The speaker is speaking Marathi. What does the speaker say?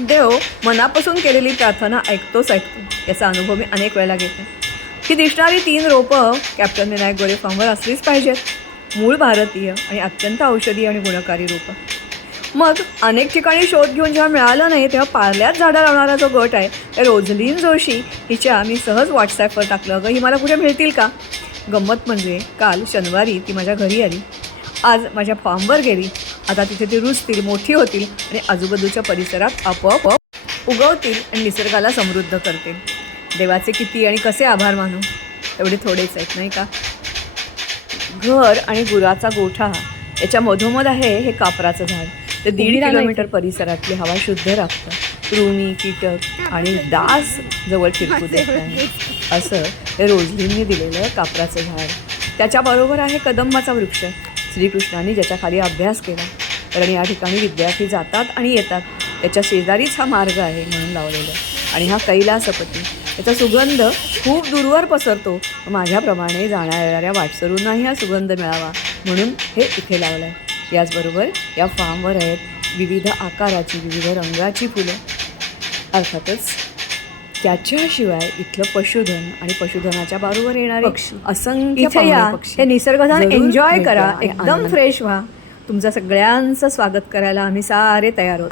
देव मनापासून केलेली प्रार्थना ऐकतो याचा अनुभव मी अनेक वेळेला घेते. ही दिसणारी 3 रोपं कॅप्टन विनायक गोरे फार्मवर असलीच पाहिजेत. मूळ भारतीय आणि अत्यंत औषधी आणि गुणकारी रोपं. मग अनेक ठिकाणी शोध घेऊन जेव्हा मिळालं नाही तेव्हा पार्ल्यात झाडं लावणारा जो गट आहे त्या रोझलिन जोशी हिच्या मी सहज व्हॉट्सॲपवर टाकलं, अगं ही मला कुठे मिळतील का. गंमत म्हणजे काल शनिवारी ती माझ्या घरी आली. आज माझ्या फार्मवर गेली. आता तिथे ती रुजतील, मोठी होतील आणि आजूबाजूच्या परिसरात आपोआप उगवतील आणि निसर्गाला समृद्ध करतील. देवाचे किती आणि कसे आभार मानू, एवढे थोडेच आहेत नाही का. घर आणि गुराचा गोठा याच्या मधोमध आहे हे कापराचं झाड. ते 1.5 किलोमीटर परिसरातली हवा शुद्ध राखतं. कृमी, कीटक आणि डास जवळ फिरकू देत नाही. असं हे रोझलिनने दिलेलं कापराचं झाड. त्याच्याबरोबर आहे कदंबाचा वृक्ष. श्रीकृष्णांनी ज्याच्या खाली अभ्यास केला, कारण या ठिकाणी विद्यार्थी जातात आणि येतात. त्याच्या शेजारीच हा मार्ग आहे म्हणून लावलेला. आणि हा कैलासपती, याचा सुगंध खूप दूरवर पसरतो. माझ्याप्रमाणे जाण्या येणाऱ्या वाटसरूंनाही हा सुगंध मिळावा म्हणून हे इथे लावलं आहे. याचबरोबर या फार्मवर आहेत विविध आकाराची, विविध रंगाची फुलं. अर्थातच त्याच्याशिवाय इथलं पशुधन आणि पशुधनाच्या बरोबर येणारे असंख्य पक्षी. हे निसर्गधन एन्जॉय करा, एकदम फ्रेश व्हा. तुमचं सगळ्यांचं स्वागत करायला आम्ही सारे तयार आहोत.